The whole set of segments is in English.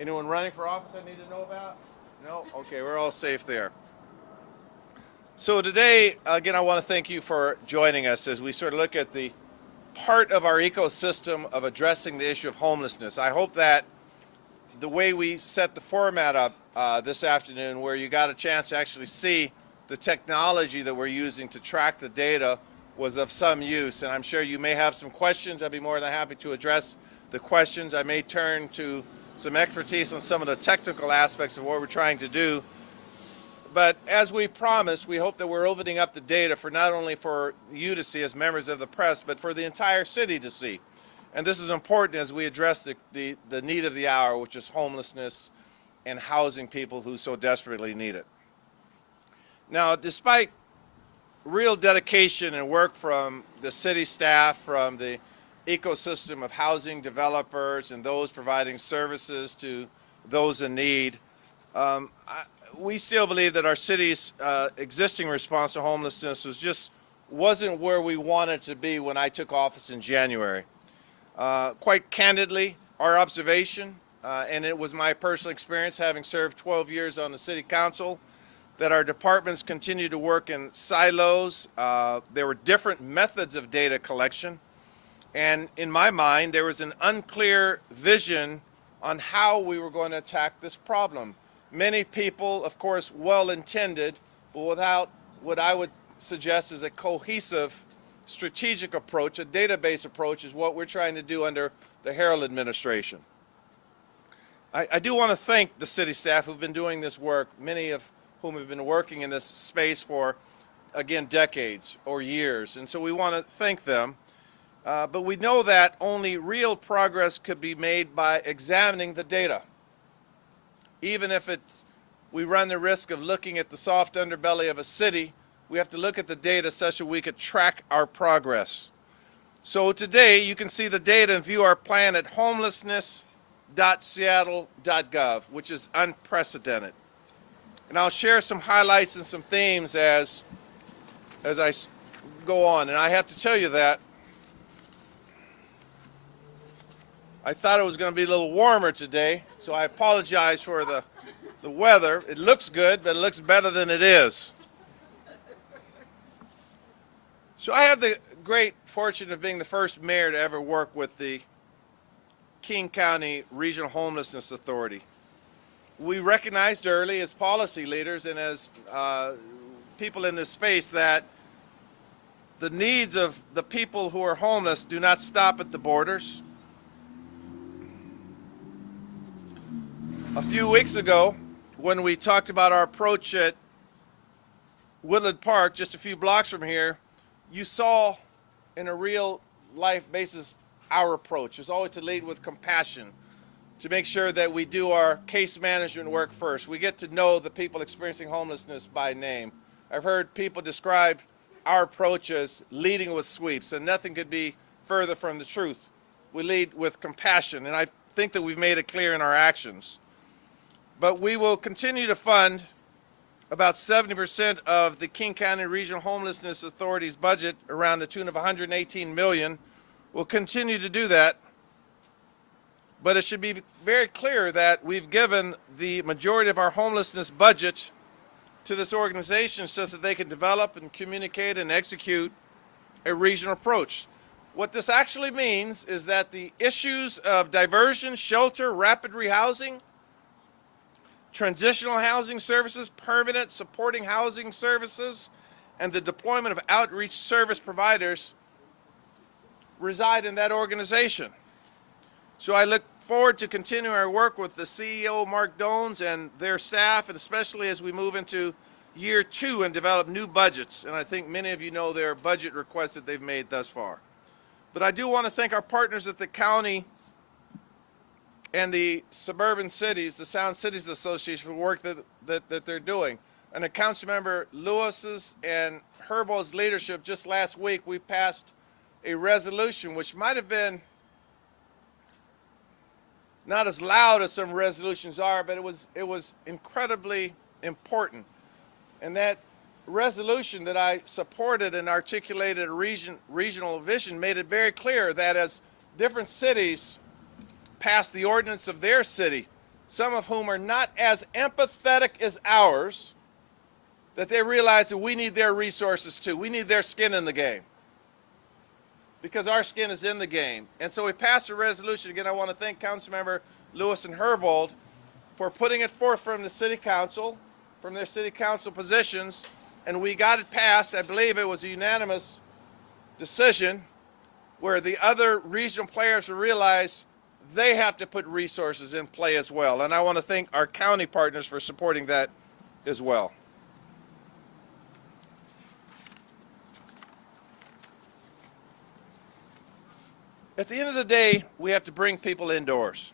Anyone running for office I need to know about? No? Okay, we're all safe there. So today, again, I want to thank you for joining us as we sort of look at the part of our ecosystem of addressing the issue of homelessness. I hope that the way we set the format up this afternoon, where you got a chance to actually see the technology that we're using to track the data, was of some use. And I'm sure you may have some questions. I'd be more than happy to address the questions. I may turn to some expertise on some of the technical aspects of what we're trying to do. But as we promised, we hope that we're opening up the data for not only for you to see as members of the press, but for the entire city to see. And this is important as we address the need of the hour, which is homelessness and housing people who so desperately need it. Now, despite real dedication and work from the city staff, from the ecosystem of housing developers and those providing services to those in need, we still believe that our city's existing response to homelessness wasn't where we wanted to be when I took office in January. Quite candidly, our observation, and it was my personal experience having served 12 years on the city council, that our departments continue to work in silos. There were different methods of data collection, and in my mind, there was an unclear vision on how we were going to attack this problem. Many people, of course, well-intended, but without what I would suggest is a cohesive strategic approach. A database approach is what we're trying to do under the Harrell administration. I do want to thank the city staff who've been doing this work, many of whom have been working in this space for, again, decades or years. And so we want to thank them. But we know that only real progress could be made by examining the data. Even if we run the risk of looking at the soft underbelly of a city, we have to look at the data such that we could track our progress. So today you can see the data and view our plan at homelessness.seattle.gov, which is unprecedented. And I'll share some highlights and some themes as I go on. And I have to tell you that I thought it was going to be a little warmer today, so I apologize for the weather. It looks good, but it looks better than it is. So I have the great fortune of being the first mayor to ever work with the King County Regional Homelessness Authority. We recognized early as policy leaders and as people in this space that the needs of the people who are homeless do not stop at the borders. A few weeks ago, when we talked about our approach at Woodland Park, just a few blocks from here, you saw in a real life basis our approach is always to lead with compassion, to make sure that we do our case management work first. We get to know the people experiencing homelessness by name. I've heard people describe our approach as leading with sweeps, and nothing could be further from the truth. We lead with compassion, and I think that we've made it clear in our actions. But we will continue to fund about 70% of the King County Regional Homelessness Authority's budget, around the tune of $118 million. We'll continue to do that. But it should be very clear that we've given the majority of our homelessness budget to this organization so that they can develop and communicate and execute a regional approach. What this actually means is that the issues of diversion, shelter, rapid rehousing, transitional housing services, permanent supporting housing services, and the deployment of outreach service providers reside in that organization. So I look forward to continuing our work with the CEO, Mark Dones, and their staff, and especially as we move into year 2 and develop new budgets. And I think many of you know their budget requests that they've made thus far. But I do want to thank our partners at the county and the suburban cities, the Sound Cities Association, for the work that they're doing. Under Councilmember Lewis's and Herbo's leadership, just last week we passed a resolution which might have been not as loud as some resolutions are, but it was incredibly important. And that resolution that I supported and articulated a regional vision made it very clear that as different cities pass the ordinance of their city, some of whom are not as empathetic as ours, that they realize that we need their resources too. We need their skin in the game, because our skin is in the game. And so we passed a resolution. Again, I want to thank Councilmember Lewis and Herbold for putting it forth from the city council, from their city council positions, and we got it passed. I believe it was a unanimous decision where the other regional players will realize they have to put resources in play as well. And I want to thank our county partners for supporting that as well. At the end of the day, we have to bring people indoors.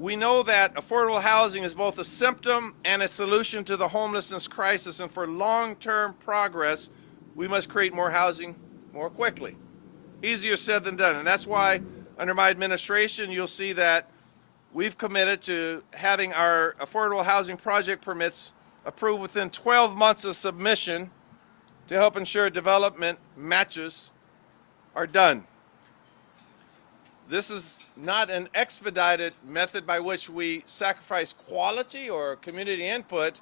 We know that affordable housing is both a symptom and a solution to the homelessness crisis, and for long-term progress, we must create more housing more quickly. Easier said than done, and that's why under my administration, you'll see that we've committed to having our affordable housing project permits approved within 12 months of submission to help ensure development matches are done. This is not an expedited method by which we sacrifice quality or community input,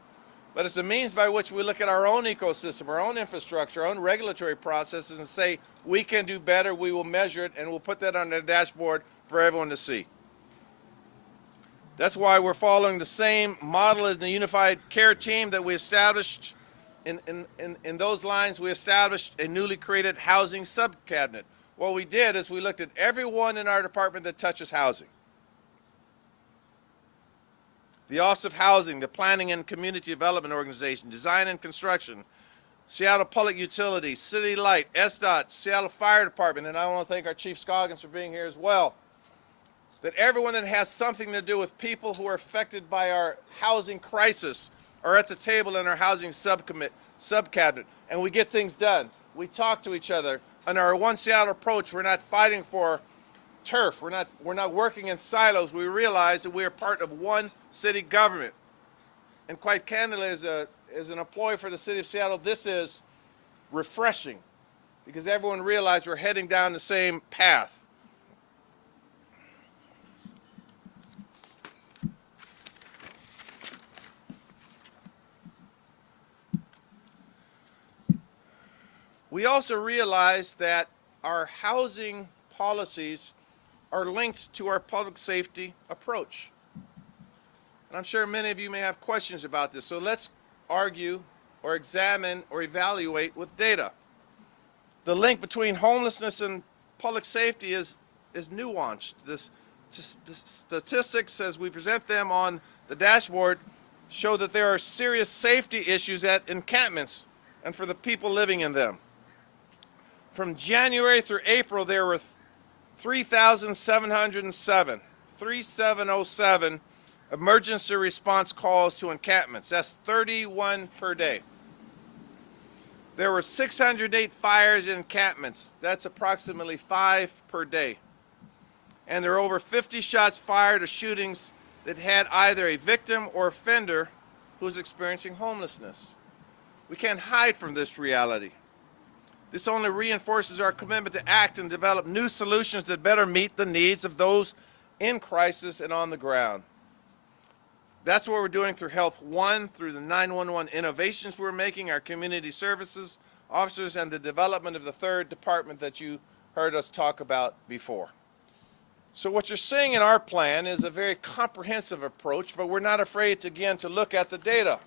but it's a means by which we look at our own ecosystem, our own infrastructure, our own regulatory processes and say, we can do better, we will measure it, and we'll put that on the dashboard for everyone to see. That's why we're following the same model as the unified care team that we established. In those lines, we established a newly created housing sub-cabinet. What we did is we looked at everyone in our department that touches housing. The Office of Housing, the Planning and Community Development Organization, Design and Construction, Seattle Public Utilities, City Light, SDOT, Seattle Fire Department, and I want to thank our Chief Scoggins for being here as well. That everyone that has something to do with people who are affected by our housing crisis are at the table in our housing sub-cabinet, and we get things done. We talk to each other. On our One Seattle approach, we're not fighting for turf. We're not working in silos. We realize that we are part of one city government. And quite candidly, as an employee for the city of Seattle, this is refreshing because everyone realizes we're heading down the same path. We also realize that our housing policies are linked to our public safety approach. And I'm sure many of you may have questions about this, so let's argue or examine or evaluate with data. The link between homelessness and public safety is nuanced. The statistics, as we present them on the dashboard, show that there are serious safety issues at encampments and for the people living in them. From January through April, there were 3,707 emergency response calls to encampments. That's 31 per day. There were 608 fires in encampments. That's approximately 5 per day. And there were over 50 shots fired or shootings that had either a victim or offender who's experiencing homelessness. We can't hide from this reality. This only reinforces our commitment to act and develop new solutions that better meet the needs of those in crisis and on the ground. That's what we're doing through Health One, through the 911 innovations we're making, our community services officers, and the development of the third department that you heard us talk about before. So what you're seeing in our plan is a very comprehensive approach, but we're not afraid to, again, to look at the data.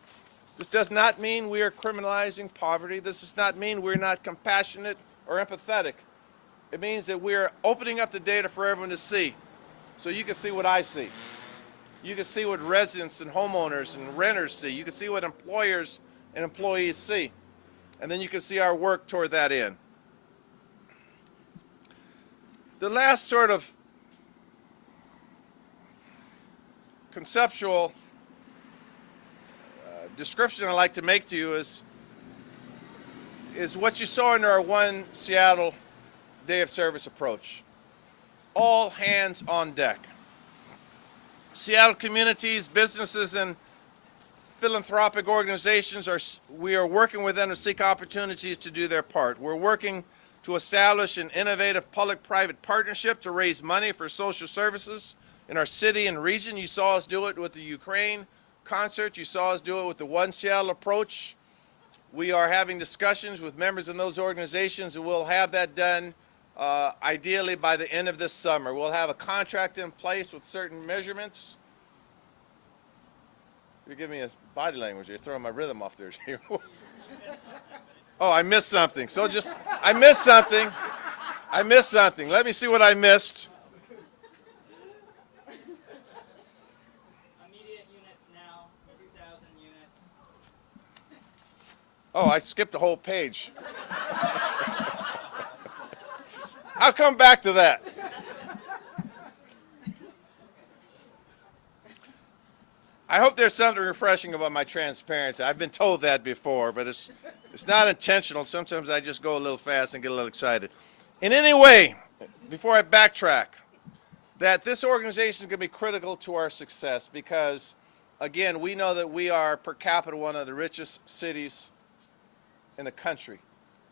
This does not mean we are criminalizing poverty. This does not mean we're not compassionate or empathetic. It means that we're opening up the data for everyone to see, so you can see what I see. You can see what residents and homeowners and renters see. You can see what employers and employees see. And then you can see our work toward that end. The last sort of conceptual description I'd like to make to you is what you saw in our One Seattle Day of Service approach. All hands on deck. Seattle communities, businesses, and philanthropic organizations, we are working with them to seek opportunities to do their part. We're working to establish an innovative public-private partnership to raise money for social services in our city and region. You saw us do it with the Ukraine concert. You saw us do it with the One Seattle approach. We are having discussions with members in those organizations, and we'll have that done ideally by the end of this summer. We'll have a contract in place with certain measurements. You're giving me a body language. You're throwing my rhythm off there. Oh, I missed something. I missed something. I missed something. Let me see what I missed. Immediate units now, 2,000 units. Oh, I skipped a whole page. I'll come back to that. I hope there's something refreshing about my transparency. I've been told that before, but it's not intentional. Sometimes I just go a little fast and get a little excited. In any way, before I backtrack, that this organization is going to be critical to our success because, again, we know that we are per capita one of the richest cities in the country,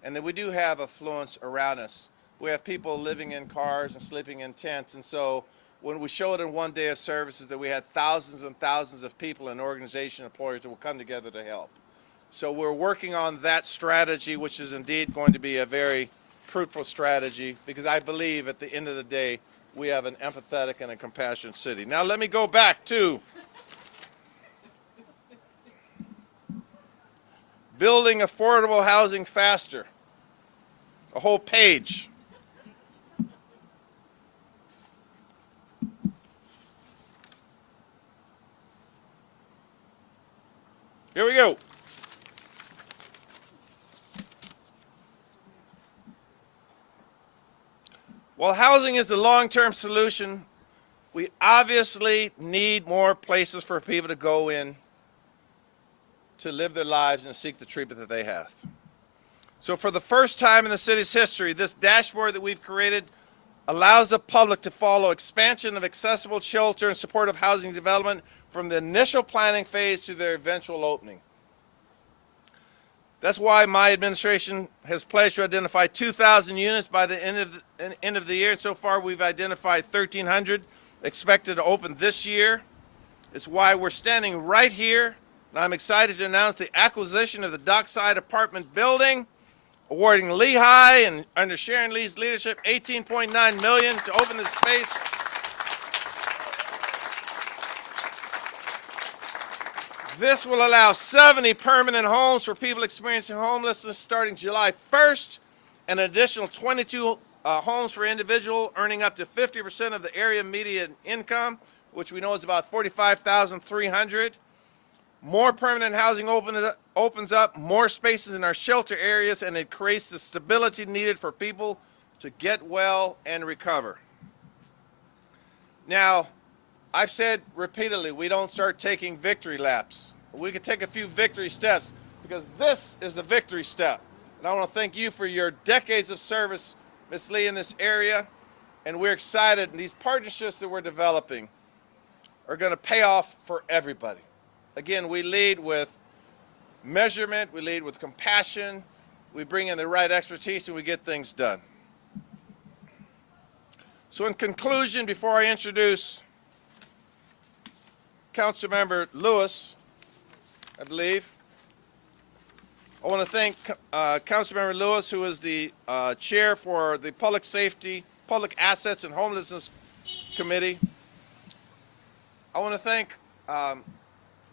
and that we do have affluence around us. We have people living in cars and sleeping in tents, and so when we showed in one day of services that we had thousands and thousands of people and organization employers that will come together to help. So we're working on that strategy, which is indeed going to be a very fruitful strategy, because I believe at the end of the day, we have an empathetic and a compassionate city. Now let me go back to building affordable housing faster. A whole page. Here we go. While housing is the long-term solution, we obviously need more places for people to go in to live their lives and seek the treatment that they have. So for the first time in the city's history, this dashboard that we've created allows the public to follow expansion of accessible shelter and supportive housing development from the initial planning phase to their eventual opening. That's why my administration has pledged to identify 2,000 units by the end of the year. And so far, we've identified 1,300 expected to open this year. It's why we're standing right here, and I'm excited to announce the acquisition of the Dockside apartment building, awarding Lehigh and under Sharon Lee's leadership $18.9 million to open this space. This will allow 70 permanent homes for people experiencing homelessness starting July 1st, and an additional 22 homes for individuals earning up to 50% of the area median income, which we know is about $45,300. More permanent housing opens up more spaces in our shelter areas, and it creates the stability needed for people to get well and recover. Now, I've said repeatedly, we don't start taking victory laps. We can take a few victory steps, because this is a victory step. And I want to thank you for your decades of service, Ms. Lee, in this area. And we're excited, and these partnerships that we're developing are going to pay off for everybody. Again, we lead with measurement, we lead with compassion, we bring in the right expertise, and we get things done. So in conclusion, before I introduce Councilmember Lewis, I believe, I want to thank Councilmember Lewis, who is the chair for the Public Safety, Public Assets, and Homelessness Committee. I want to thank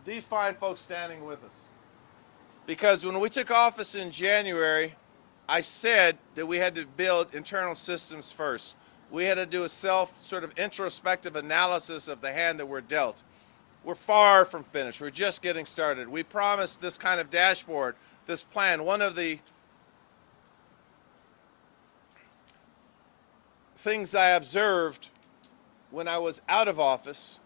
these fine folks standing with us, because when we took office in January, I said that we had to build internal systems first. We had to do a sort of introspective analysis of the hand that we're dealt. We're far from finished. We're just getting started. We promised this kind of dashboard, this plan. One of the things I observed when I was out of office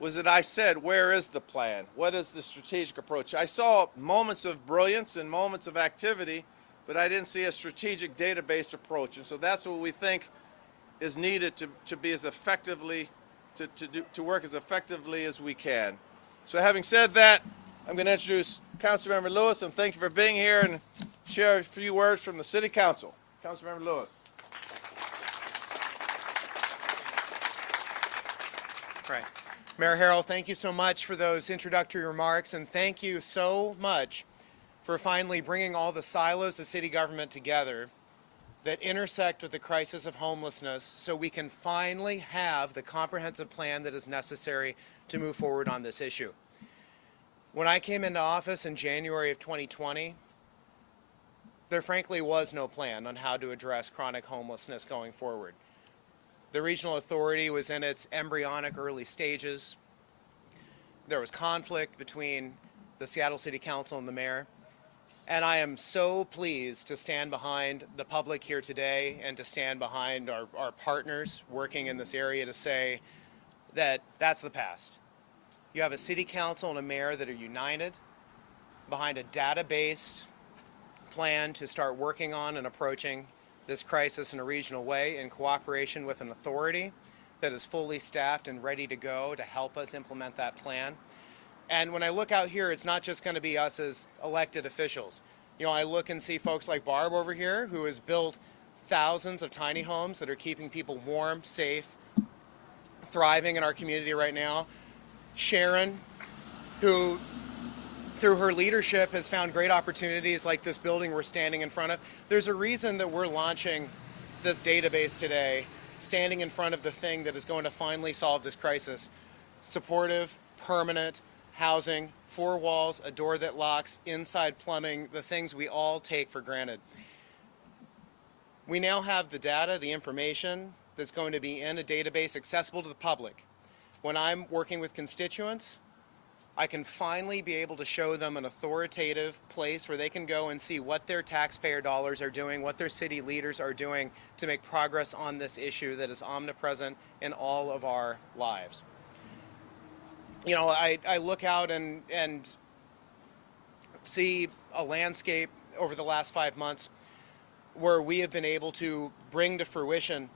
was that I said, where is the plan? What is the strategic approach? I saw moments of brilliance and moments of activity, but I didn't see a strategic database approach. And so that's what we think is needed to be as effectively, to work as effectively as we can. So having said that, I'm going to introduce Councilmember Lewis, and thank you for being here, and share a few words from the City Council. Councilmember Lewis. Right. Mayor Harrell, thank you so much for those introductory remarks, and thank you so much for finally bringing all the silos of city government together that intersect with the crisis of homelessness so we can finally have the comprehensive plan that is necessary to move forward on this issue. When I came into office in January of 2020, there frankly was no plan on how to address chronic homelessness going forward. The regional authority was in its embryonic early stages. There was conflict between the Seattle City Council and the mayor. And I am so pleased to stand behind the public here today and to stand behind our partners working in this area to say that that's the past. You have a city council and a mayor that are united behind a data-based plan to start working on and approaching this crisis in a regional way in cooperation with an authority that is fully staffed and ready to go to help us implement that plan. And when I look out here, it's not just going to be us as elected officials. You know, I look and see folks like Barb over here, who has built thousands of tiny homes that are keeping people warm, safe, thriving in our community right now. Sharon, who through her leadership has found great opportunities like this building we're standing in front of. There's a reason that we're launching this database today, standing in front of the thing that is going to finally solve this crisis. Supportive, permanent housing, 4 walls, a door that locks, inside plumbing, the things we all take for granted. We now have the data, the information that's going to be in a database accessible to the public. When I'm working with constituents, I can finally be able to show them an authoritative place where they can go and see what their taxpayer dollars are doing, what their city leaders are doing to make progress on this issue that is omnipresent in all of our lives. You know, I look out and see a landscape over the last 5 months where we have been able to bring to fruition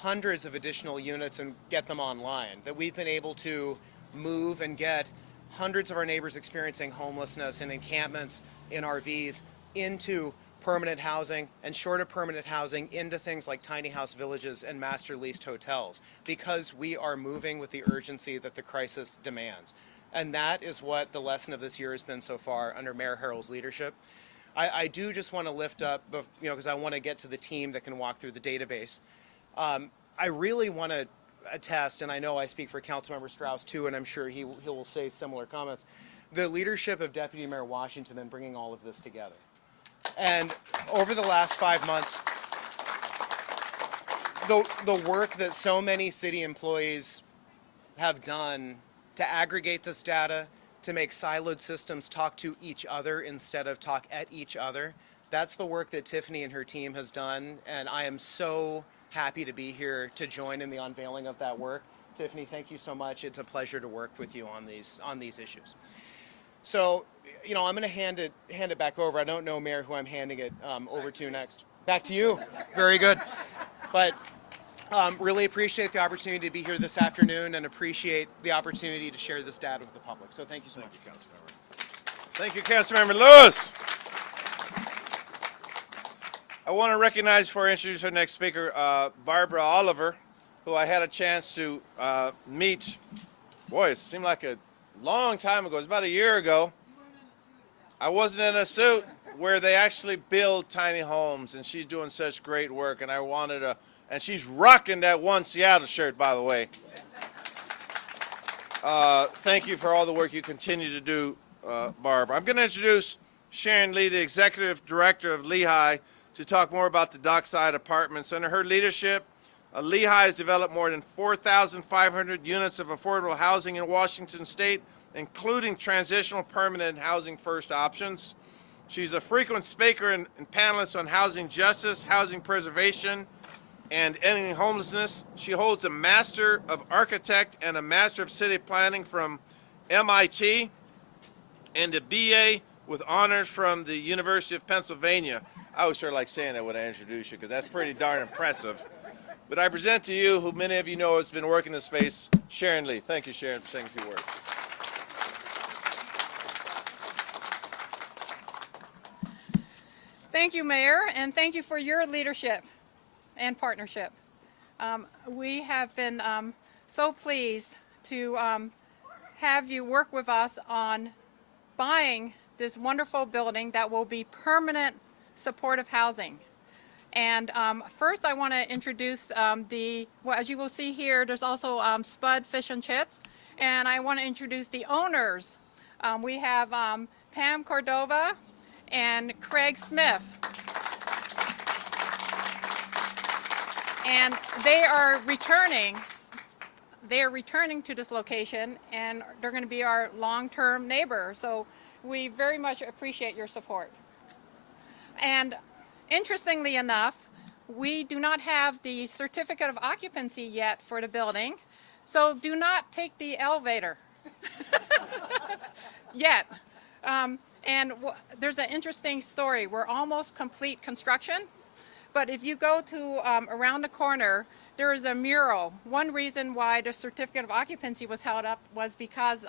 hundreds of additional units and get them online, that we've been able to move and get hundreds of our neighbors experiencing homelessness in encampments, in RVs, into permanent housing, and short of permanent housing into things like tiny house villages and master leased hotels, because we are moving with the urgency that the crisis demands. And that is what the lesson of this year has been so far under Mayor Harrell's leadership. I do just want to lift up, you know, because I want to get to the team that can walk through the database. I really want to attest, and I know I speak for Councilmember Strauss too, and I'm sure he will say similar comments, the leadership of Deputy Mayor Washington in bringing all of this together. And over the last 5 months, the work that so many city employees have done to aggregate this data, to make siloed systems talk to each other instead of talk at each other, that's the work that Tiffany and her team has done, and I am so happy to be here to join in the unveiling of that work. Tiffany, thank you so much. It's a pleasure to work with you on these issues. So, you know, I'm going to hand it back over. I don't know, Mayor, who I'm handing it over to next. Back to you. Very good. But really appreciate the opportunity to be here this afternoon and appreciate the opportunity to share this data with the public. So thank you so much. Thank you, Councilmember Lewis. I want to recognize before I introduce our next speaker, Barbara Oliver, who I had a chance to meet. Boy, it seemed like a long time ago. It was about a year ago. I wasn't in a suit, where they actually build tiny homes, and she's doing such great work, and I wanted to, and she's rocking that One Seattle shirt, by the way. Thank you for all the work you continue to do, Barbara. I'm going to introduce Sharon Lee, the Executive Director of Lehigh, to talk more about the Dockside Apartments. Under her leadership, Lehigh has developed more than 4,500 units of affordable housing in Washington State, including transitional permanent housing first options. She's a frequent speaker and panelist on housing justice, housing preservation, and ending homelessness. She holds a Master of Architect and a Master of City Planning from MIT and a BA with honors from the University of Pennsylvania. I always sort of like saying that when I introduce you because that's pretty darn impressive. But I present to you, who many of you know has been working in this space, Sharon Lee. Thank you, Sharon, for saying a few words. Thank you, Mayor, and thank you for your leadership and partnership. We have been so pleased to have you work with us on buying this wonderful building that will be permanent supportive housing. And first I want to introduce well, as you will see here, there's also Spud Fish and Chips. And I want to introduce the owners. We have Pam Cordova and Craig Smith. And they are returning to this location, and they're going to be our long-term neighbor. So we very much appreciate your support. And interestingly enough, we do not have the certificate of occupancy yet for the building, so do not take the elevator yet. There's an interesting story. We're almost complete construction, but if you go to around the corner, there is a mural. One reason why the certificate of occupancy was held up was because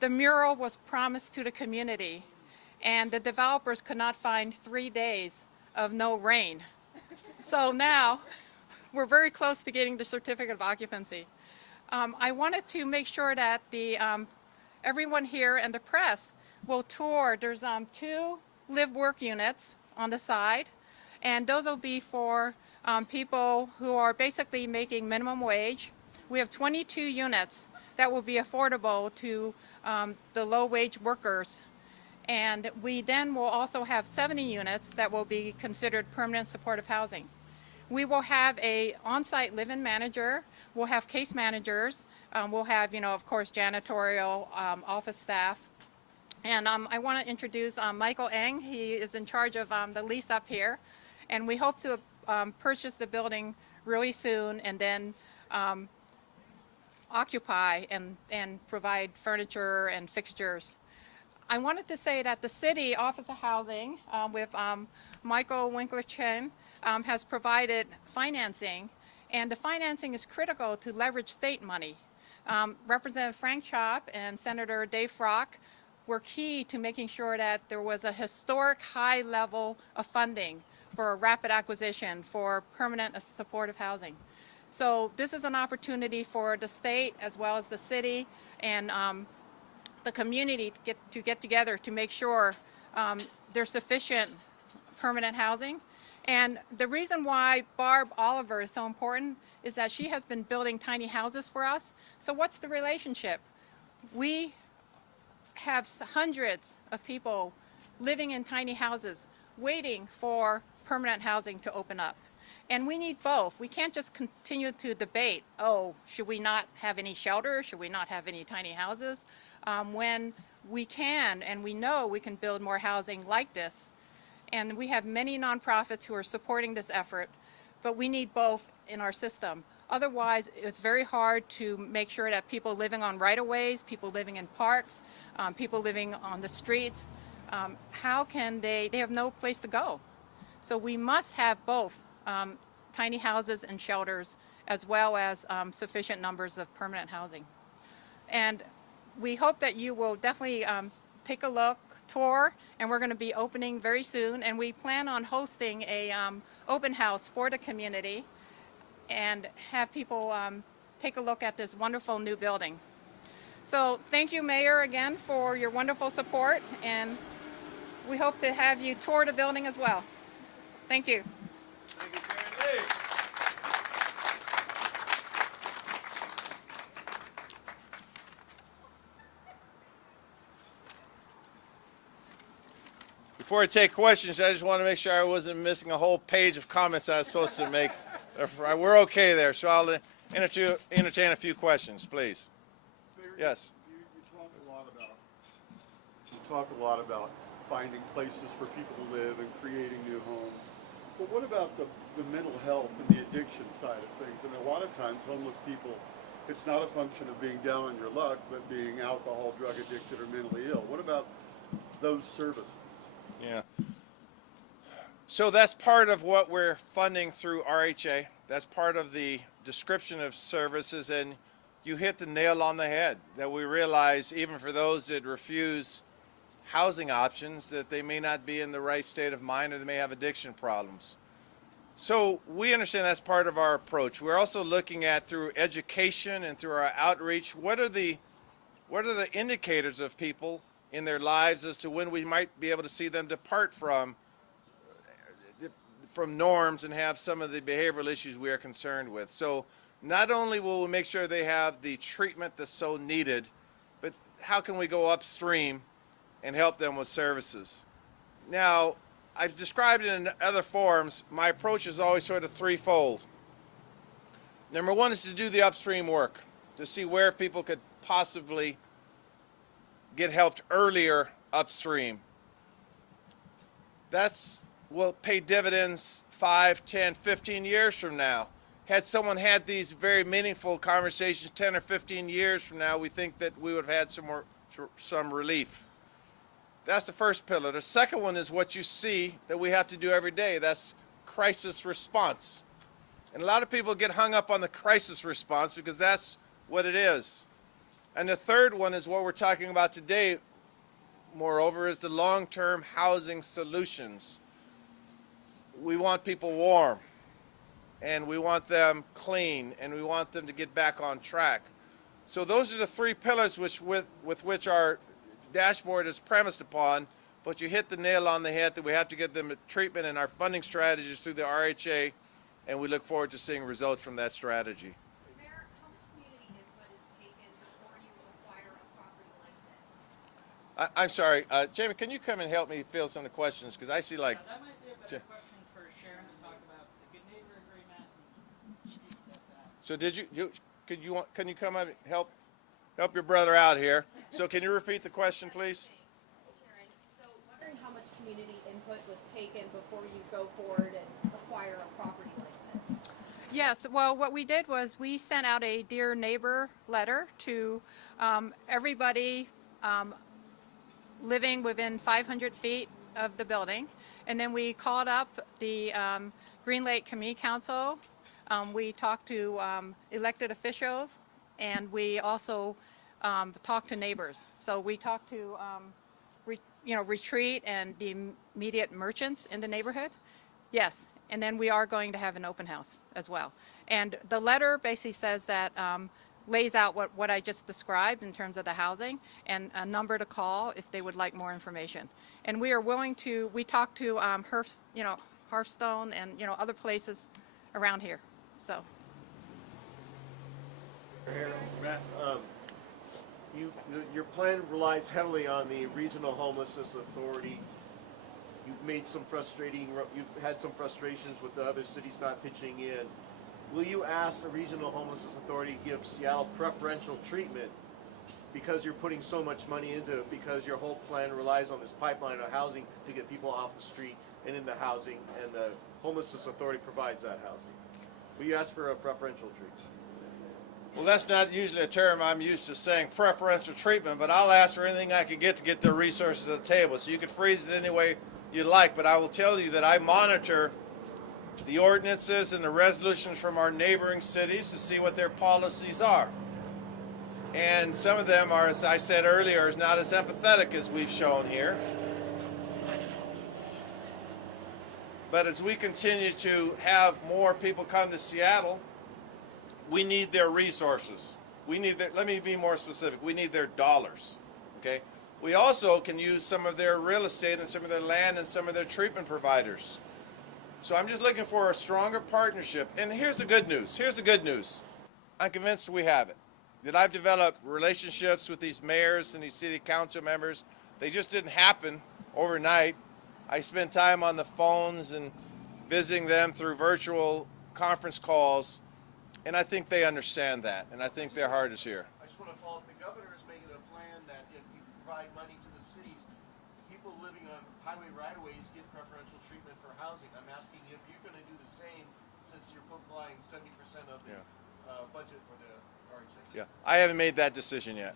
the mural was promised to the community, and the developers could not find 3 days of no rain. So now we're very close to getting the certificate of occupancy. I wanted to make sure that everyone here and the press will tour. There's 2 live-work units on the side, and those will be for people who are basically making minimum wage. We have 22 units that will be affordable to the low-wage workers. And we then will also have 70 units that will be considered permanent supportive housing. We will have a on-site live-in manager. We'll have case managers. We'll have, of course, janitorial, office staff. And I want to introduce Michael Eng. He is in charge of the lease up here. And we hope to purchase the building really soon and then occupy and provide furniture and fixtures. I wanted to say that the City Office of Housing with Michael Winkler-Chen has provided financing, and the financing is critical to leverage state money. Representative Frank Chop and Senator Dave Frock were key to making sure that there was a historic high level of funding for a rapid acquisition for permanent supportive housing. So this is an opportunity for the state as well as the city and the community to get together to make sure there's sufficient permanent housing. And the reason why Barb Oliver is so important is that she has been building tiny houses for us. So what's the relationship? We have hundreds of people living in tiny houses waiting for permanent housing to open up. And we need both. We can't just continue to debate, oh, should we not have any shelter? Should we not have any tiny houses? When we can and we know we can build more housing like this. And we have many nonprofits who are supporting this effort, but we need both in our system. Otherwise, it's very hard to make sure that people living on right-of-ways, people living in parks, people living on the streets, how can they have no place to go. So we must have both tiny houses and shelters as well as sufficient numbers of permanent housing. And we hope that you will definitely take a look, tour, and we're going to be opening very soon. And we plan on hosting a open house for the community and have people take a look at this wonderful new building. So thank you, Mayor, again, for your wonderful support. And we hope to have you tour the building as well. Thank you. Thank you, Sharon Lee. Before I take questions, I just want to make sure I wasn't missing a whole page of comments I was supposed to make. We're okay there, so I'll entertain a few questions, please. Yes. You talk a lot about finding places for people to live and creating new homes. But what about the mental health and the addiction side of things? And a lot of times homeless people, it's not a function of being down on your luck, but being alcohol, drug addicted, or mentally ill. What about those services? Yeah. So that's part of what we're funding through RHA. That's part of the description of services, and you hit the nail on the head, that we realize even for those that refuse housing options that they may not be in the right state of mind or they may have addiction problems. So we understand that's part of our approach. We're also looking at, through education and through our outreach, what are the indicators of people in their lives as to when we might be able to see them depart from norms and have some of the behavioral issues we are concerned with. So not only will we make sure they have the treatment that's so needed, but how can we go upstream and help them with services? Now, I've described it in other forums. My approach is always sort of threefold. Number one is to do the upstream work, to see where people could possibly get helped earlier upstream. That's will pay dividends 5, 10, 15 years from now. Had someone had these very meaningful conversations 10 or 15 years from now, we think that we would have had some relief. That's the first pillar. The second one is what you see that we have to do every day. That's crisis response. And a lot of people get hung up on the crisis response because that's what it is. And the third one is what we're talking about today, moreover, is the long-term housing solutions. We want people warm, and we want them clean, and we want them to get back on track. So those are the three pillars with which our dashboard is premised upon, but you hit the nail on the head that we have to get them treatment and our funding strategies through the RHA, and we look forward to seeing results from that strategy. Mayor, how much community input is taken before you acquire a property like this? I'm sorry, Jamie, can you come and help me field some of the questions? Because I see like... Yeah, that might be a better question for Sharon to talk about the good neighbor agreement and things like that. So can you come up and help your brother out here? So can you repeat the question, please? Sharon, so wondering how much community input was taken before you go forward and acquire a property like this? Yes, well, what we did was we sent out a Dear Neighbor letter to everybody living within 500 feet of the building. And then we called up the Green Lake Community Council. We talked to elected officials, and we also talked to neighbors. So we talked to Retreat and the immediate merchants in the neighborhood. Yes, and then we are going to have an open house as well. And the letter basically says that lays out what I just described in terms of the housing and a number to call if they would like more information. And we are willing to, we talked to Hearthstone and other places around here. So. Matt? Your plan relies heavily on the Regional Homelessness Authority. You've had some frustrations with the other cities not pitching in. Will you ask the Regional Homelessness Authority to give Seattle preferential treatment because you're putting so much money into it, because your whole plan relies on this pipeline of housing to get people off the street and into housing, and the Homelessness Authority provides that housing? Will you ask for a preferential treatment? Well, that's not usually a term I'm used to saying, preferential treatment, but I'll ask for anything I can get to get the resources at the table. So you can freeze it any way you like, but I will tell you that I monitor the ordinances and the resolutions from our neighboring cities to see what their policies are. And some of them are, as I said earlier, is not as empathetic as we've shown here. But as we continue to have more people come to Seattle, we need their resources. Let me be more specific, we need their dollars, okay? We also can use some of their real estate and some of their land and some of their treatment providers. So I'm just looking for a stronger partnership. And here's the good news. I'm convinced we have it. That I've developed relationships with these mayors and these city council members. They just didn't happen overnight. I spent time on the phones and visiting them through virtual conference calls. And I think they understand that. And I think their heart is here. I just want to follow up. The governor is making a plan that if you provide money to the cities, people living on highway right-of-ways get preferential treatment for housing. I'm asking you if you're going to do the same since you're applying 70% of the budget for the RHA. Yeah, I haven't made that decision yet.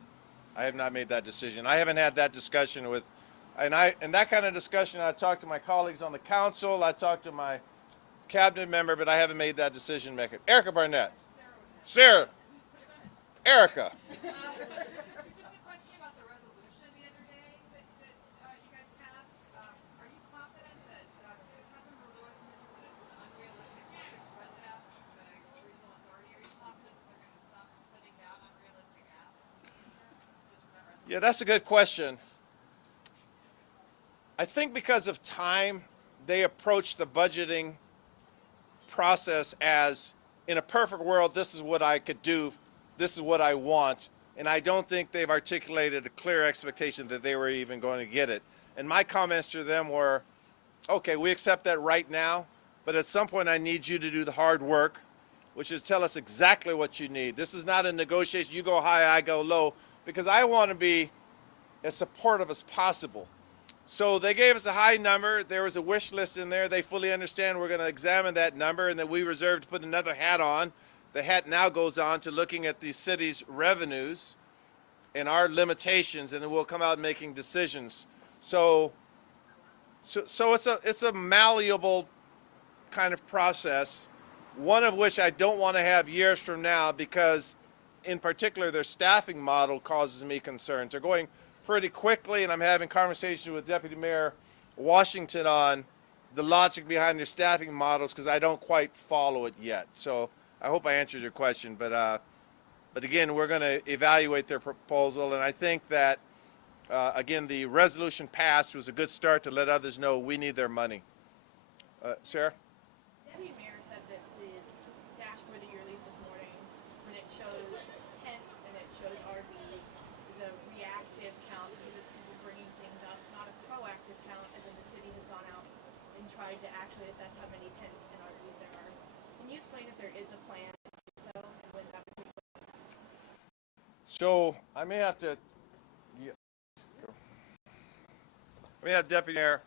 I have not made that decision. I haven't had that discussion with, and that kind of discussion, I talked to my colleagues on the council, I talked to my cabinet member, but I haven't made that decision maker. Erica Barnett. Sarah. Erica. Just a question about the resolution the other day that you guys passed. Are you confident that Councilmember Lewis mentioned that it's an unrealistic Yeah, that's a good question. I think because of time, they approach the budgeting process as, in a perfect world, this is what I could do, this is what I want, and I don't think they've articulated a clear expectation that they were even going to get it. And my comments to them were, okay, we accept that right now, but at some point I need you to do the hard work, which is tell us exactly what you need. This is not a negotiation, you go high, I go low, because I want to be as supportive as possible. So they gave us a high number. There was a wish list in there. They fully understand we're going to examine that number, and that we reserve to put another hat on. The hat now goes on to looking at the city's revenues and our limitations, and then we'll come out making decisions. So it's a malleable kind of process, one of which I don't want to have years from now because, in particular, their staffing model causes me concerns. They're going pretty quickly, and I'm having conversations with Deputy Mayor Washington on the logic behind their staffing models because I don't quite follow it yet. So I hope I answered your question, but again, we're going to evaluate their proposal, and I think that, again, the resolution passed was a good start to let others know we need their money. Sarah? Deputy Mayor said that the dashboard that you released this morning, when it shows tents and it shows RVs, is a reactive count because it's people bringing things up, not a proactive count, as in the city has gone out and tried to actually assess how many tents and RVs there are. Can you explain if there is a plan to do so and when that would be? So I may have to. We have Deputy Mayor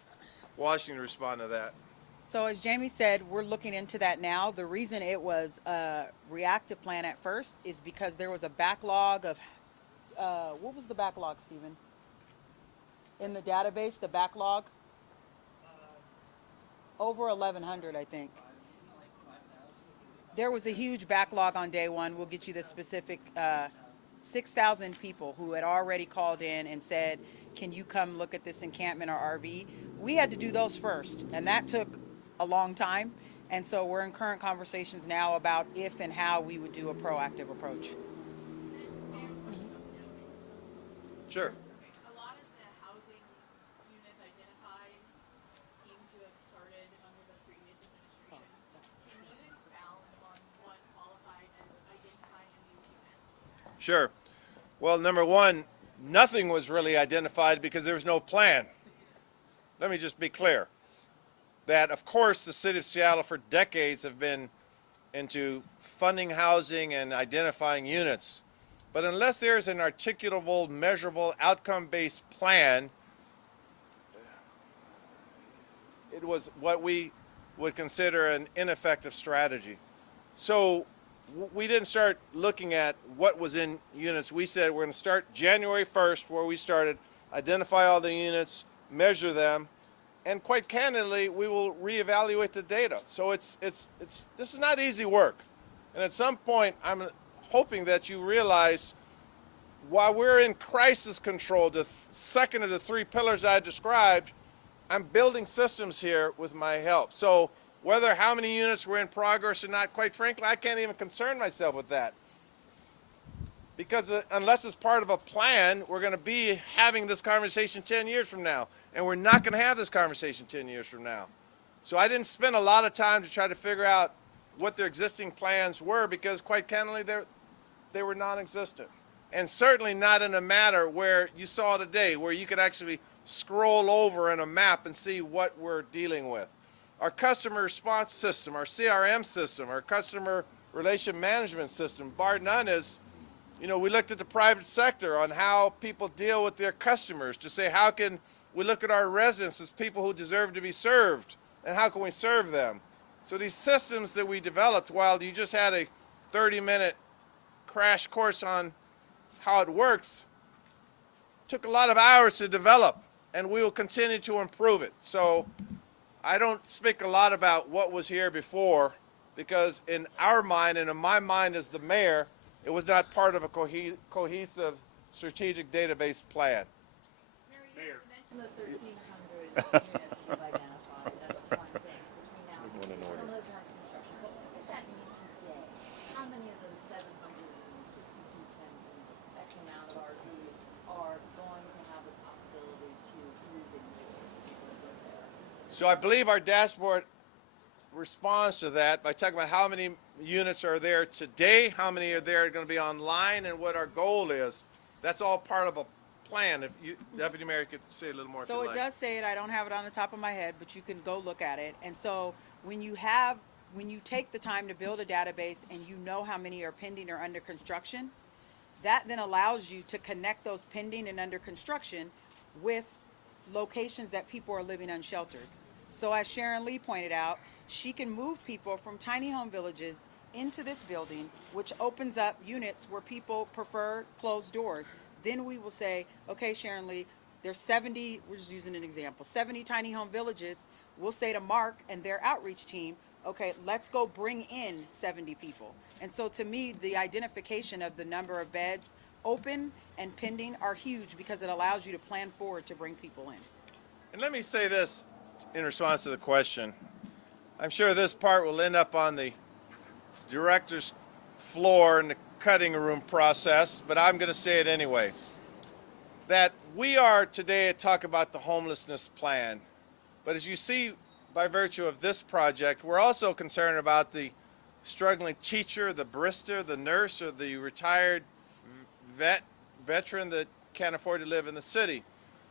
Washington respond to that. So as Jamie said, we're looking into that now. The reason it was a reactive plan at first is because there was a backlog of, what was the backlog, Stephen? In the database, the backlog? Over 1,100, I think. There was a huge backlog on day one. We'll get you the specific 6,000 people who had already called in and said, can you come look at this encampment or RV? We had to do those first, and that took a long time. And so we're in current conversations now about if and how we would do a proactive approach. Sure. A lot of the housing units identified seem to have started under the previous administration. Can you expound on what qualified as identifying a new unit? Sure. Well, number one, nothing was really identified because there was no plan. Let me just be clear that, of course, the city of Seattle for decades have been into funding housing and identifying units. But unless there's an articulable, measurable, outcome-based plan, it was what we would consider an ineffective strategy. So we didn't start looking at what was in units. We said we're going to start January 1st, where we started, identify all the units, measure them, and quite candidly, we will reevaluate the data. So this is not easy work. And at some point, I'm hoping that you realize, while we're in crisis control, the second of the three pillars I described, I'm building systems here with my help. So whether how many units were in progress or not, quite frankly, I can't even concern myself with that. Because unless it's part of a plan, we're going to be having this conversation 10 years from now. And we're not going to have this conversation 10 years from now. So I didn't spend a lot of time to try to figure out what their existing plans were, because quite candidly, they were non-existent. And certainly not in a matter where you saw today, where you could actually scroll over in a map and see what we're dealing with. Our customer response system, our CRM system, our customer relation management system, bar none, is, we looked at the private sector on how people deal with their customers to say, how can we look at our residents as people who deserve to be served, and how can we serve them? So these systems that we developed, while you just had a 30-minute crash course on how it works, took a lot of hours to develop, and we will continue to improve it. So I don't speak a lot about what was here before, because in our mind, and in my mind as the mayor, it was not part of a cohesive strategic database plan. Mayor, you mentioned the 1,300 units that you've identified. That's one thing. Between now and then, some of those are in construction. But what does that mean today? How many of those 700 units, 2 tents, and X amount of RVs are So I believe our dashboard responds to that by talking about how many units are there today, how many are there going to be online, and what our goal is. That's all part of a plan. If you, Deputy Mayor, could say a little more. So if it you'd like. does say it. I don't have it on the top of my head, but you can go look at it. And so when you take the time to build a database and you know how many are pending or under construction, that then allows you to connect those pending and under construction with locations that people are living unsheltered. So as Sharon Lee pointed out, she can move people from tiny home villages into this building, which opens up units where people prefer closed doors. Then we will say, okay, Sharon Lee, there's 70, we're just using an example, 70 tiny home villages. We'll say to Mark and their outreach team, okay, let's go bring in 70 people. And so to me, the identification of the number of beds open and pending are huge because it allows you to plan forward to bring people in. And let me say this in response to the question. I'm sure this part will end up on the director's floor in the cutting room process, but I'm going to say it anyway. That we are today to talk about the homelessness plan. But as you see, by virtue of this project, we're also concerned about the struggling teacher, the barista, the nurse, or the retired veteran that can't afford to live in the city.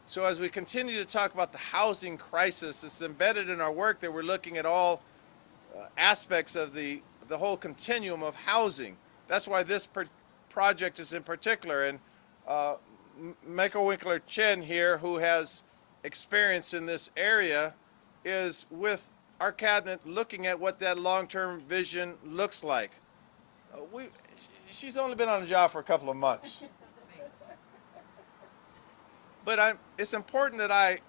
So as we continue to talk about the housing crisis, it's embedded in our work that we're looking at all aspects of the whole continuum of housing. That's why this project is in particular. And Michael Winkler-Chen here, who has experience in this area, is with our cabinet looking at what that long-term vision looks like. She's only been on the job for a couple of months. But it's important that I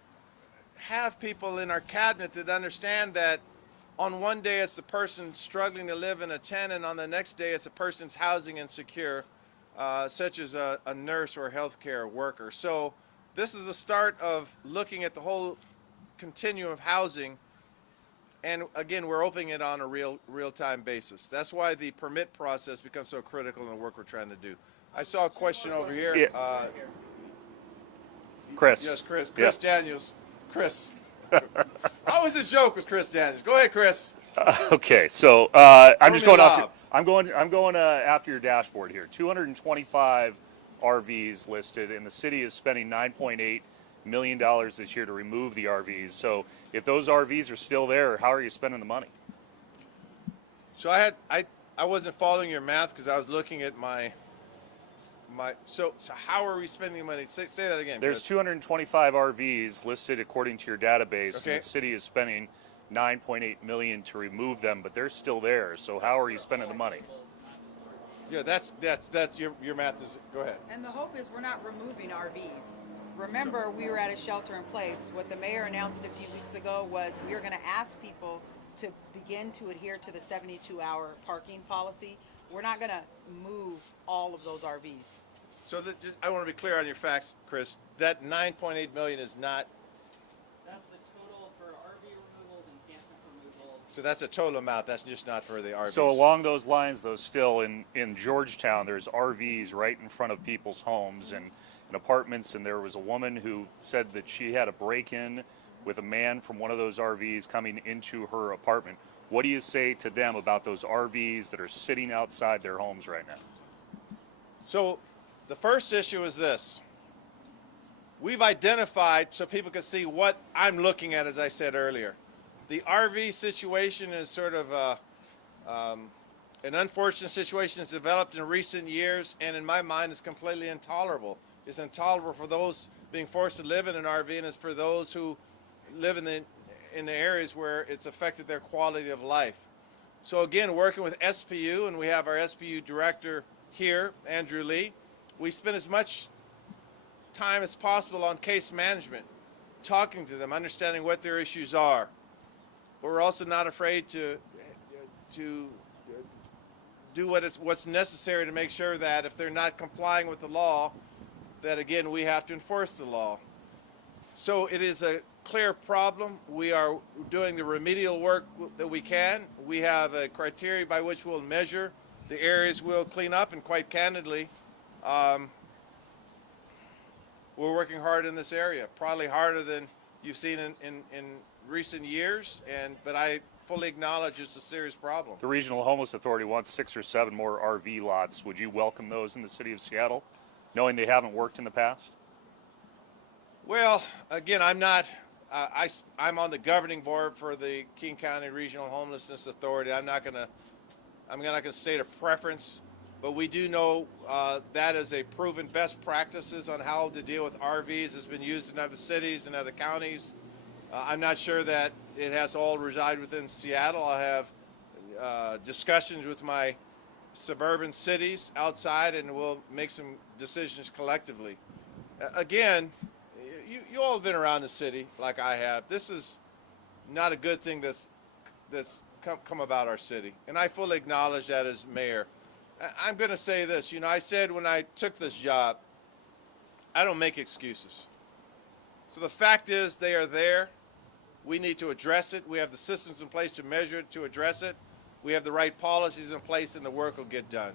have people in our cabinet that understand that on one day it's the person struggling to live in a tent, and on the next day it's a person's housing insecure, such as a nurse or a healthcare worker. So this is the start of looking at the whole continuum of housing, and again, we're opening it on a real-time basis. That's why the permit process becomes so critical in the work we're trying to do. I saw a question over here. Yeah. Chris. Yes, Chris. Yeah. Chris Daniels. Chris. Always a joke with Chris Daniels. Go ahead, Chris. Okay, so I'm just going lob. off. I'm going after your dashboard here. 225 RVs listed, and the city is spending $9.8 million this year to remove the RVs. So if those RVs are still there, how are you spending the money? So I wasn't following your math because I was looking at my. So how are we spending the money? Say that again. There's Chris. 225 RVs listed according to your database, Okay. and the city is spending $9.8 million to remove them, but they're still there. So how are you spending the money? Yeah, that's your math is. Go ahead. And the hope is we're not removing RVs. Remember, we were at a shelter in place. What the mayor announced a few weeks ago was we were going to ask people to begin to adhere to the 72-hour parking policy. We're not going to move all of those RVs. So I want to be clear on your facts, Chris. That $9.8 million is not. That's the total for RV removals and campment removals. So that's a total amount. That's just not for the RVs. So along those lines, though, still in Georgetown, there's RVs right in front of people's homes and apartments, and there was a woman who said that she had a break-in with a man from one of those RVs coming into her apartment. What do you say to them about those RVs that are sitting outside their homes right now? So the first issue is this. We've identified, so people can see what I'm looking at, as I said earlier. The RV situation is sort of an unfortunate situation that's developed in recent years, and in my mind is completely intolerable. It's intolerable for those being forced to live in an RV, and it's for those who live in the areas where it's affected their quality of life. So again, working with SPU, and we have our SPU director here, Andrew Lee, we spend as much time as possible on case management, talking to them, understanding what their issues are. But we're also not afraid to do what's necessary to make sure that if they're not complying with the law, that again, we have to enforce the law. So it is a clear problem. We are doing the remedial work that we can. We have a criteria by which we'll measure the areas we'll clean up, and quite candidly, we're working hard in this area, probably harder than you've seen in recent years, but I fully acknowledge it's a serious problem. The Regional Homeless Authority wants 6 or 7 more RV lots. Would you welcome those in the city of Seattle, knowing they haven't worked in the past? Well, again, I'm not. I'm on the governing board for the King County Regional Homelessness Authority. I'm not gonna state a preference, but we do know that is a proven best practices on how to deal with RVs has been used in other cities and other counties. I'm not sure that it has to all reside within Seattle. I have discussions with my suburban cities outside, and we'll make some decisions collectively. Again, you all have been around the city like I have. This is not a good thing that's come about our city, and I fully acknowledge that as mayor. I'm going to say this. You know, I said when I took this job, I don't make excuses. So the fact is they are there. We need to address it. We have the systems in place to measure it, to address it. We have the right policies in place, and the work will get done.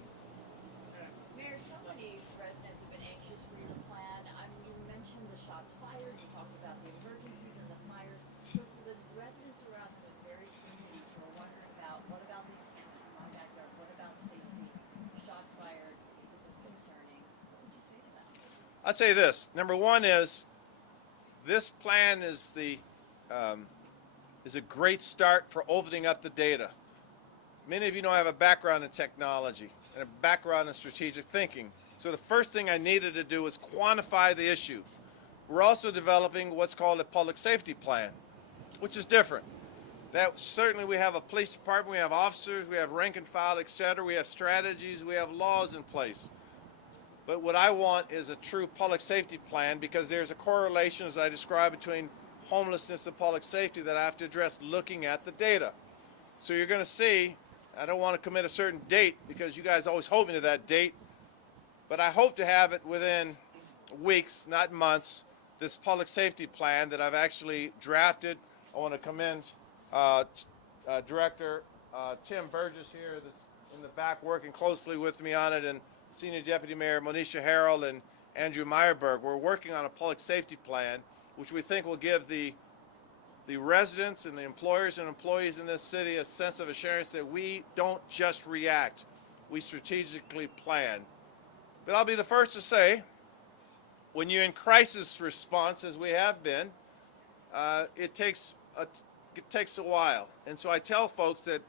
Mayor, so many residents have been anxious for your plan. You mentioned the shots fired, you talked about the emergencies and the fires. So for the residents around those various communities who are wondering about, what about the encampment in my backyard? What about safety? Shots fired, this is concerning. What would you say to them? I'll say this. Number one is this plan is a great start for opening up the data. Many of you know I have a background in technology and a background in strategic thinking. So the first thing I needed to do was quantify the issue. We're also developing what's called a public safety plan, which is different. That certainly we have a police department, we have officers, we have rank and file, et cetera. We have strategies, we have laws in place. But what I want is a true public safety plan, because there's a correlation, as I described, between homelessness and public safety that I have to address looking at the data. So you're going to see, I don't want to commit a certain date because you guys always hold me to that date, but I hope to have it within weeks, not months, this public safety plan that I've actually drafted. I want to commend Director Tim Burgess here that's in the back working closely with me on it, and Senior Deputy Mayor Monisha Harrell and Andrew Meyerberg. We're working on a public safety plan which we think will give the residents and the employers and employees in this city a sense of assurance that we don't just react, we strategically plan. But I'll be the first to say, when you're in crisis response, as we have been, it takes a while. And so I tell folks that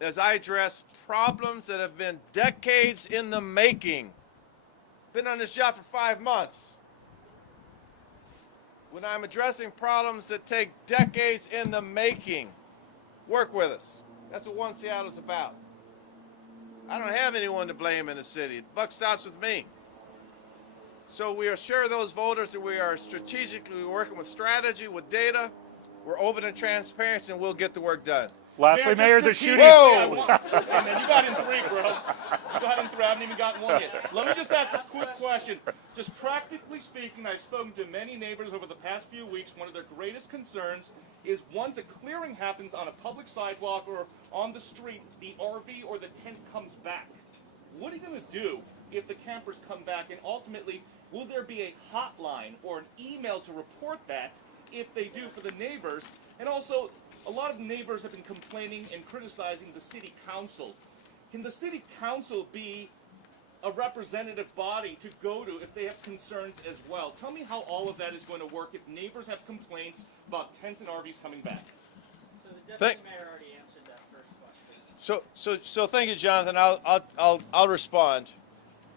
as I address problems that have been decades in the making, been on this job for 5 months, when I'm addressing problems that take decades in the making, work with us. That's what One Seattle's about. I don't have anyone to blame in the city. The buck stops with me. So we assure those voters that we are strategically working with strategy, with data. We're open and transparent, and we'll get the work done. Lastly, Mayor, the shooting. Whoa! Hey, man, you got in 3, bro. You got in 3. I haven't even gotten 1 yet. Let me just ask this quick question. Just practically speaking, I've spoken to many neighbors over the past few weeks. One of their greatest concerns is once a clearing happens on a public sidewalk or on the street, the RV or the tent comes back. What are you going to do if the campers come back? And ultimately, will there be a hotline or an email to report that if they do for the neighbors? And also, a lot of neighbors have been complaining and criticizing the city council. Can the city council be a representative body to go to if they have concerns as well? Tell me how all of that is going to work if neighbors have complaints about tents and RVs coming back. So the deputy mayor already answered that first question. So thank you, Jonathan. I'll respond.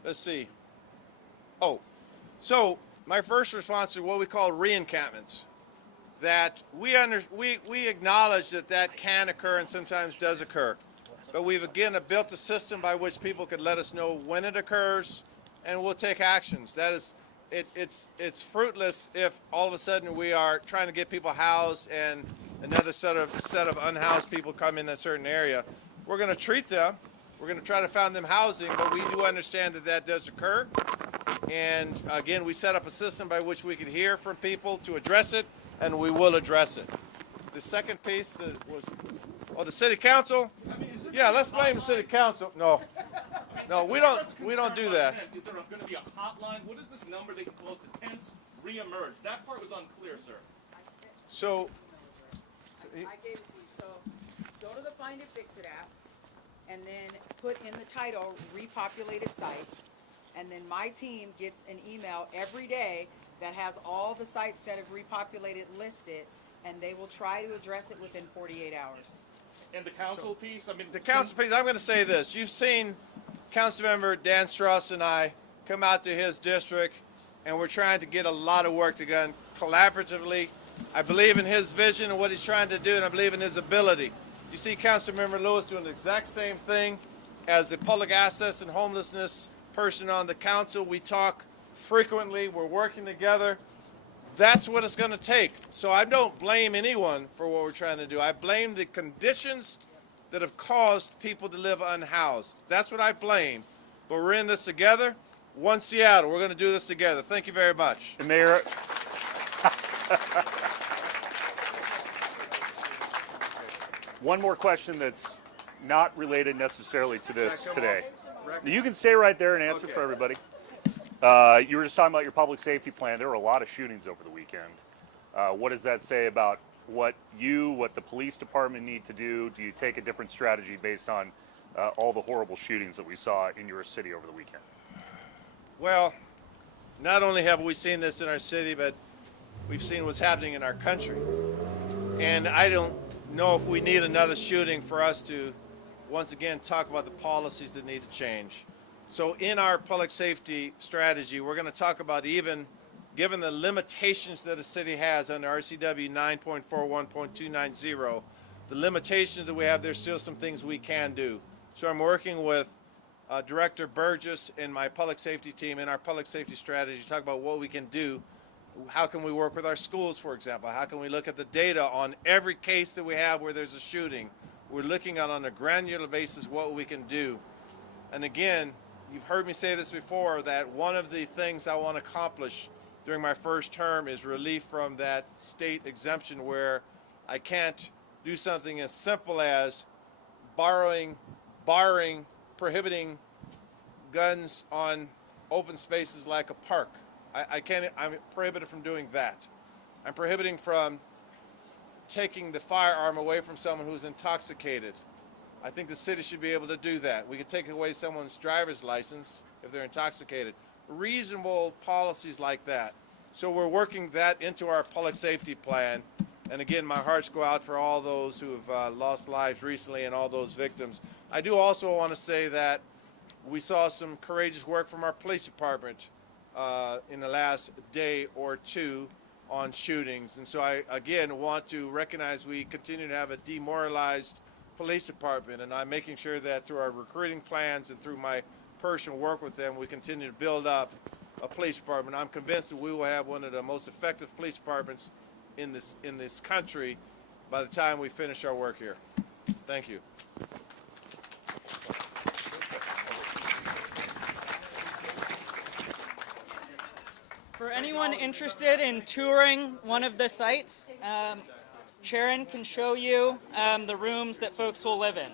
Let's see. Oh, so my first response is what we call re-encampments. That we acknowledge that can occur and sometimes does occur. But we've again built a system by which people could let us know when it occurs, and we'll take actions. That is, it's fruitless if all of a sudden we are trying to get people housed and another set of unhoused people come in a certain area. We're going to treat them. We're going to try to find them housing, but we do understand that does occur. And again, we set up a system by which we can hear from people to address it, and we will address it. The second piece was, the city council. Yeah, let's blame the city council. No, we don't do that. Is there going to be a hotline? What is this number they can call if the tents reemerge? That part was unclear, sir. So, I gave it to you. So go to the Find It Fix It app and then put in the title repopulated site. And then my team gets an email every day that has all the sites that have repopulated listed, and they will try to address it within 48 hours. And the council piece, I mean, The council piece, I'm going to say this. You've seen Councilmember Dan Strauss and I come out to his district, and we're trying to get a lot of work done collaboratively. I believe in his vision and what he's trying to do, and I believe in his ability. You see Councilmember Lewis doing the exact same thing as the public access and homelessness person on the council. We talk frequently. We're working together. That's what it's going to take. So I don't blame anyone for what we're trying to do. I blame the conditions that have caused people to live unhoused. That's what I blame. But we're in this together. One Seattle. We're going to do this together. Thank you very much. the mayor. One more question that's not related necessarily to this today. You can stay right there and answer Okay. for everybody. You were just talking about your public safety plan. There were a lot of shootings over the weekend. What does that say about what the police department need to do? Do you take a different strategy based on all the horrible shootings that we saw in your city over the weekend? Well, not only have we seen this in our city, but we've seen what's happening in our country. And I don't know if we need another shooting for us to, once again, talk about the policies that need to change. So in our public safety strategy, we're going to talk about, even given the limitations that a city has under RCW 9.41.290, the limitations that we have, there's still some things we can do. So I'm working with Director Burgess and my public safety team in our public safety strategy to talk about what we can do. How can we work with our schools, for example? How can we look at the data on every case that we have where there's a shooting? We're looking at, on a granular basis, what we can do. And again, you've heard me say this before, that one of the things I want to accomplish during my first term is relief from that state exemption, where I can't do something as simple as prohibiting guns on open spaces like a park. I'm prohibited from doing that. I'm prohibiting from taking the firearm away from someone who's intoxicated. I think the city should be able to do that. We could take away someone's driver's license if they're intoxicated. Reasonable policies like that. So we're working that into our public safety plan. And again, my hearts go out for all those who have lost lives recently and all those victims. I do also want to say that we saw some courageous work from our police department in the last day or two on shootings. And so I, again, want to recognize we continue to have a demoralized police department, and I'm making sure that through our recruiting plans and through my personal work with them, we continue to build up a police department. I'm convinced that we will have one of the most effective police departments in this country by the time we finish our work here. Thank you. For anyone interested in touring one of the sites, Sharon can show you the rooms that folks will live in.